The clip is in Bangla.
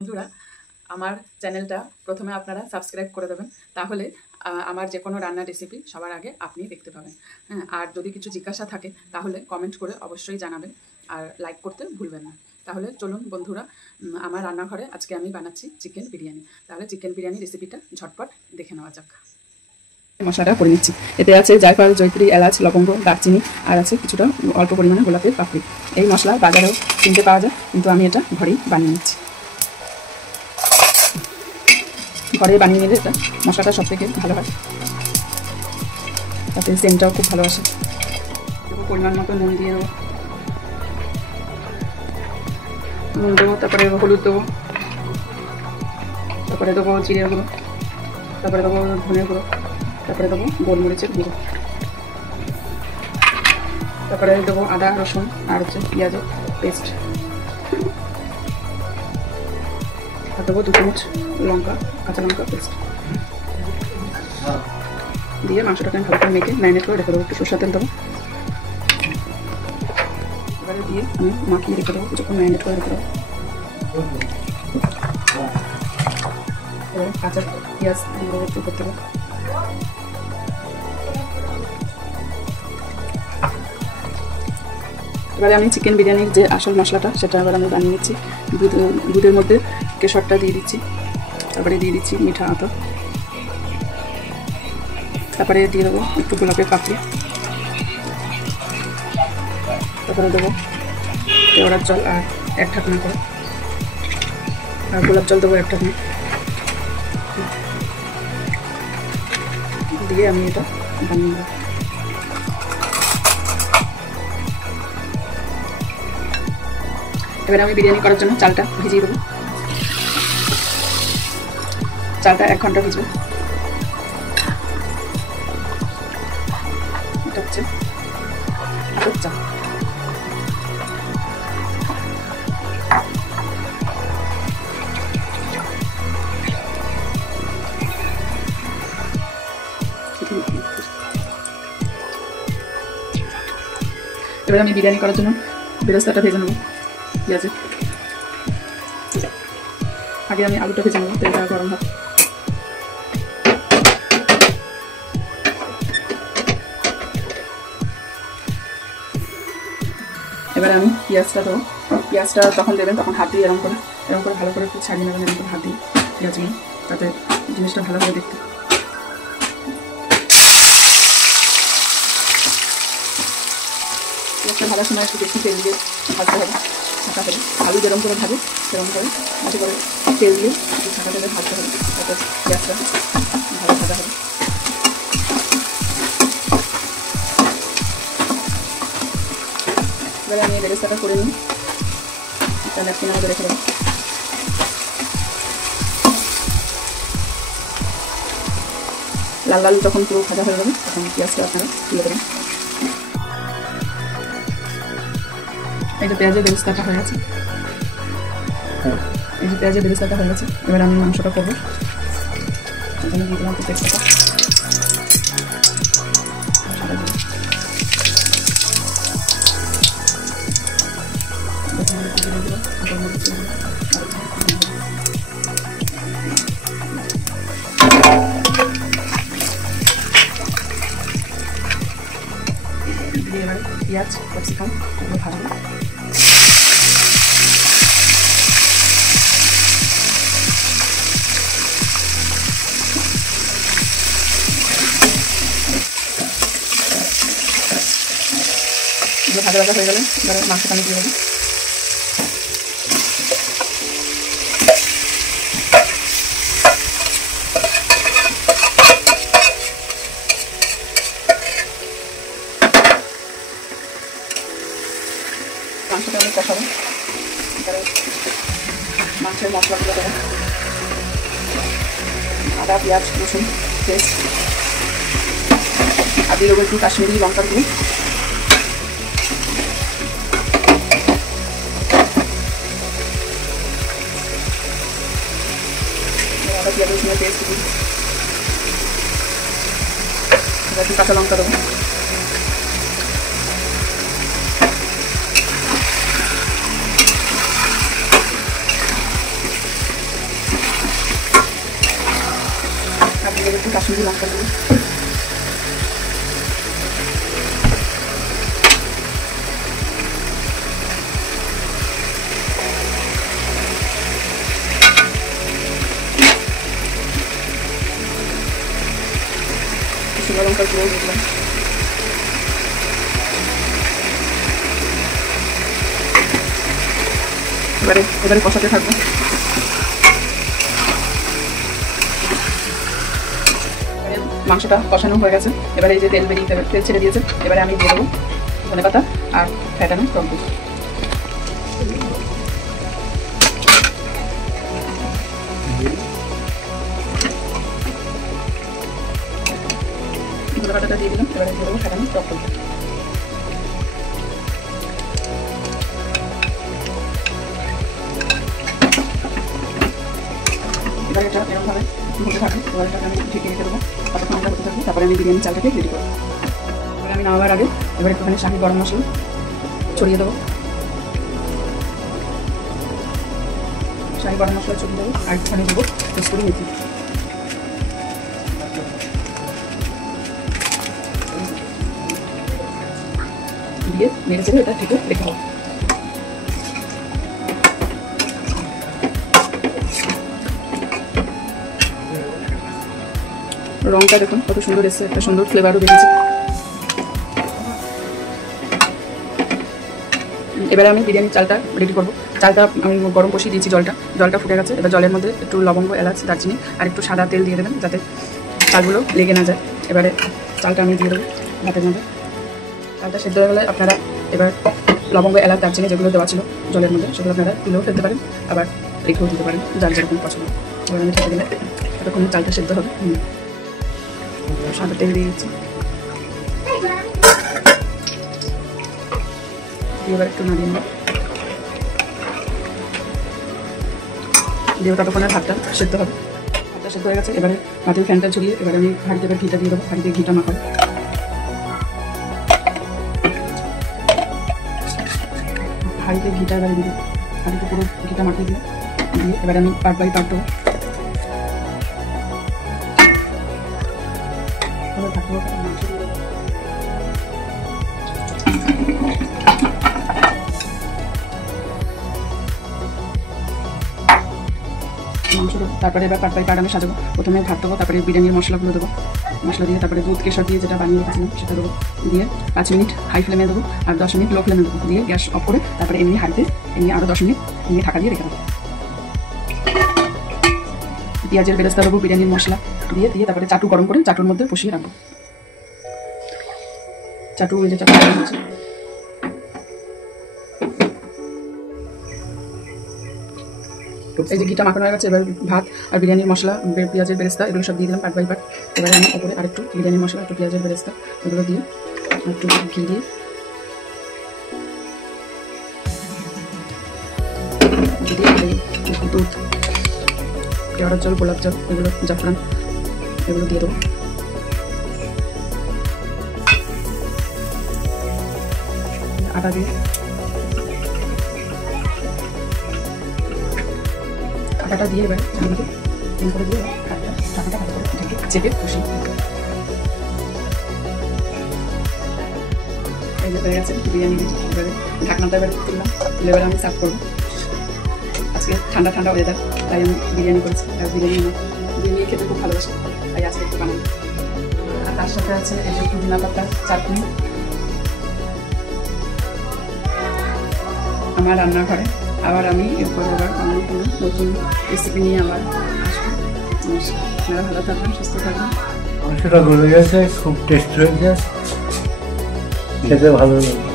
বন্ধুরা, আমার চ্যানেলটা প্রথমে আপনারা সাবস্ক্রাইব করে দেবেন, তাহলে আমার যে কোনো রান্নার রেসিপি সবার আগে আপনি দেখতে পাবেন। হ্যাঁ, আর যদি কিছু জিজ্ঞাসা থাকে তাহলে কমেন্ট করে অবশ্যই জানাবেন, আর লাইক করতে ভুলবেন না। তাহলে চলুন বন্ধুরা, আমার রান্নাঘরে আজকে আমি বানাচ্ছি চিকেন বিরিয়ানি। তাহলে চিকেন বিরিয়ানি রেসিপিটা ঝটপট দেখে নেওয়া যাক। মশলাটা করে নিচ্ছি। এতে আছে জায়ফল, জয়ত্রী, এলাচ, লবঙ্গ, দারচিনি, আর আছে কিছুটা অল্প পরিমাণে গোলাপের পাপড়ি। এই মশলা বাজারেও কিনতে পাওয়া যায়, কিন্তু আমি এটা ঘরেই বানিয়ে নিচ্ছি। ঘরে বানিয়ে নিলে এটা মশলাটা সব থেকে ভালো হয়, তাতে সেন্টটাও খুব ভালো আসে। পরিমাণ মতো নুন দিয়ে দেবো, নুন দেবো, তারপরে হলুদ দেবো, তারপরে দেবো জিরে গুঁড়ো, তারপরে দেবো ধনে গুঁড়ো, তারপরে দেবো গোলমরিচের গুঁড়ো, তারপরে দেবো আদা রসুন আর হচ্ছে পেঁয়াজের পেস্ট, আর দেবো 2 চামচ লঙ্কা, কাঁচা লঙ্কা পেস্ট দিয়ে মাংসটাকে আমি ভালো করে মেখে ম্যারিনেট করে রেখে দেবো। একটু সরষের তেল দেবো, এবারে দিয়ে আমি মাখিয়ে রেখে দেবো, কিছুক্ষণ ম্যারিনেট করে রেখে দেবো। কাঁচা পেঁয়াজ একটু করতে হবে। এবারে আমি চিকেন বিরিয়ানির যে আসল মশলাটা সেটা এবার আমি বানিয়ে নিচ্ছি। দুধের মধ্যে কেশরটা দিয়ে দিচ্ছি, তারপরে দিয়ে দিচ্ছি মিঠা আতা, তারপরে দিয়ে দেবো একটু গোলাপের পাপড়ি, তারপরে দেবো কেওড়ার জল আর 1 ঢাকনা করে, আর গোলাপ জল দেবো 1 ঢাকনা দিয়ে আমি এটা বানিয়ে নেব। এবার আমি বিরিয়ানি করার জন্য চালটা ভিজিয়ে দেবো। চালটা 1 ঘন্টা ভিজবে। এটা হচ্ছে আতপ চাল। এবার আমি বিরিয়ানি করার জন্য বেরেস্তাটা ভেজে নেবো পেঁয়াজের। আগে আমি আলুটা ভেজে নেবো, তেলটা গরম হোক। এবার আমি পেঁয়াজটা দেবো। পেঁয়াজটা যখন দেবেন তখন হাত দিয়ে এরকম করে ভালো করে একটু ছাড়িয়ে নেবেন, এরকম করে হাত দিয়ে পেঁয়াজগুলো, তাতে জিনিসটা ভালো হবে দেখতে। পেঁয়াজটা ভাজার সময় একটু বেশি তেল দিয়ে ভাজতে হবে, ছাঁকা করে। আলু যেরকম করে ভাজে সেরকম করে মাঝে করে তেল দিয়ে একটু ছাঁকা তেলে ভাজতে হবে, তাতে পেঁয়াজটা ভালো ভাজা হবে। এবারে আমি বেরেস্তাটা করে নিই, একটা ন্যাপকিনের মধ্যে রেখে দেবো। লাল লাল যখন পুরো ভাজা হয়ে যাবে তখন পেঁয়াজটা আপনারা দিয়ে দেবেন। এই যে পেঁয়াজের বেরেস্তাটা হয়ে গেছে, এবার আমি মাংসটা করবো। এখানে দিয়ে দিলাম তেজপাতা, দিয়ে এবারে পেঁয়াজ ক্যাপসিকাম এগুলো ভাজবো। ভাজা ভাজা হয়ে গেলে এবারে মাংসটা আমি দিয়ে দেবো। মাংসটা আমি কষাবো, এবারে মাংসের মশলাগুলো দেবো, আদা পেঁয়াজ রসুন পেস্ট, আর দিয়ে দেবো একটু কাশ্মীরি লঙ্কার গুঁড়ো, আদা পেঁয়াজ রসুনের পেস্ট দিই, একটু কাঁচা লঙ্কা দেবো, একটু কাশ্মীরি লঙ্কা দেবো। শুকনো লঙ্কার গুঁড়ো দিলাম। এবারে কষাতে থাকবো। মাংসটা কষানো হয়ে গেছে, এবারে এই যে তেল ছেড়ে দিয়েছে, এবারে আমি দিয়ে দেবো ধনেপাতা আর ফ্যাটানো টক দই। ধনেপাতাটা দিয়ে দিলাম, এবারে দিয়ে দেবো ফ্যাটানো টক দই। এবারে এটা এরকমভাবে হতে থাকবে, এবার এটাকে আমি ঢেকে রেখে দেবো, ততক্ষণ এটা হতে থাকবে। তারপরে আমি বিরিয়ানি চালটাকে রেডি করবো। এবার আমি নামাবার আগে এবার একটুখানি শাহি গরম মশলা ছড়িয়ে দেবো, শাহি গরম মশলা ছড়িয়ে দেবো, আর একটুখানি দেবো কসুরি মেথি। দিয়ে নেড়ে চেড়ে এটা ঢেকে রেখে দেবো। রংটা দেখুন কত সুন্দর এসেছে, একটা সুন্দর ফ্লেভারও বেরিয়েছে। এবারে আমি বিরিয়ানির চালটা রেডি করবো। চালটা আমি গরম বসিয়ে দিয়েছি, জলটা ফুটে গেছে। এবার জলের মধ্যে একটু লবঙ্গ, এলাচ, দারচিনি আর একটু সাদা তেল দিয়ে দেবেন, যাতে চালগুলো লেগে না যায়। এবারে চালটা আমি দিয়ে দেবো ভাতের মধ্যে। চালটা সেদ্ধ হয়ে গেলে আপনারা এবার লবঙ্গ, এলাচ, দারচিনি যেগুলো দেওয়া ছিল জলের মধ্যে, সেগুলো আপনারা তুলেও ফেলতে পারেন, আবার রেখেও দিতে পারেন, যার যেরকম পছন্দ। এবার আমি খেতে দিলে ততক্ষণ চালটা সেদ্ধ হবে। সাদা তেল দিয়ে দিচ্ছি, এবার একটু নাড়িয়ে নেব, দিয়ে ততক্ষণে ভাতটা সেদ্ধ হবে। ভাতটা সেদ্ধ হয়ে গেছে, এবারে ভাতের ফ্যানটা ঝরিয়ে এবারে আমি হাঁড়িতে এবার ঘিটা দিয়ে দেবো। হাঁড়িতে ঘিটা মাখাবো, হাঁড়িতে ঘিটা এবারে দিয়ে দেবো, হাঁড়িতে পুরো ঘিটা মাখিয়ে দিয়ে এবারে আমি পার্ট বাই পার্ট দেবো। মাংস দেবো, তারপরে এবার পার্ট বাই পার্ট আমি সাজাবো। প্রথমে ভাত দেবো, তারপরে বিরিয়ানির মশলাগুলো দেবো, মশলা দিয়ে তারপরে দুধ কেশর দিয়ে যেটা বানিয়ে রেখেছিলাম সেটা দেবো, দিয়ে 5 মিনিট হাই ফ্লেমে দেবো আর 10 মিনিট লো ফ্লেমে দেবো, দিয়ে গ্যাস অফ করে তারপরে এমনি হাঁড়িতে এমনি আরও 10 মিনিট এমনি ঢাকা দিয়ে রেখে দেবো। পেঁয়াজের বেরেস্তা দেবো, বিরিয়ানির মশলা দিয়ে তারপরে চাটু গরম করে চাটুর মধ্যে বসিয়ে রাখবো। চাটু ওই যে চাটু হচ্ছে, এই যে ঘিটা মাখানো হয়ে গেছে। এবার ভাত আর বিরিয়ানির মশলা, পেঁয়াজের বেরেস্তা এগুলো সব দিয়ে দিলাম পার্ট বাই পার্ট। এবারে আমি ওপরে আরেকটু বিরিয়ানির মশলা, একটু পেঁয়াজের বেরেস্তা এগুলো দিয়ে একটু ঘি দিয়ে দুধ, কেওড়ার জল, গোলাপ জল, এগুলো জাফরান এগুলো দিয়ে দেবো। আটা দিয়ে আটাটা দিয়ে এবার চারিদিকে করে দিয়ে ঢাকাটা ভালো করে ঢেকে চেপে বসিয়ে এই যে হয়ে গেছে বিরিয়ানি। এবারে ঢাকনাটা এবার তুললাম, এবারে আমি সার্ভ করবো। আজকে ঠান্ডা ঠান্ডা ওয়েদার, তাই আমি বিরিয়ানি করেছি। আর বিরিয়ানি খেতে খুব ভালোবাসি, তাই আজকে একটু বানাবো। আর তার সাথে আছে এই যে পুদিনা পাতা চাটনি। আমার রান্নাঘরে আবার আমি এরপর আবার অন্য কোনো নতুন রেসিপি নিয়ে আবার আসবো। নমস্কার, আপনারা ভালো থাকবেন, সুস্থ থাকবেন। মাংসটা গলে গেছে, খুব টেস্ট হয়েছে, খেতে ভালো লাগে।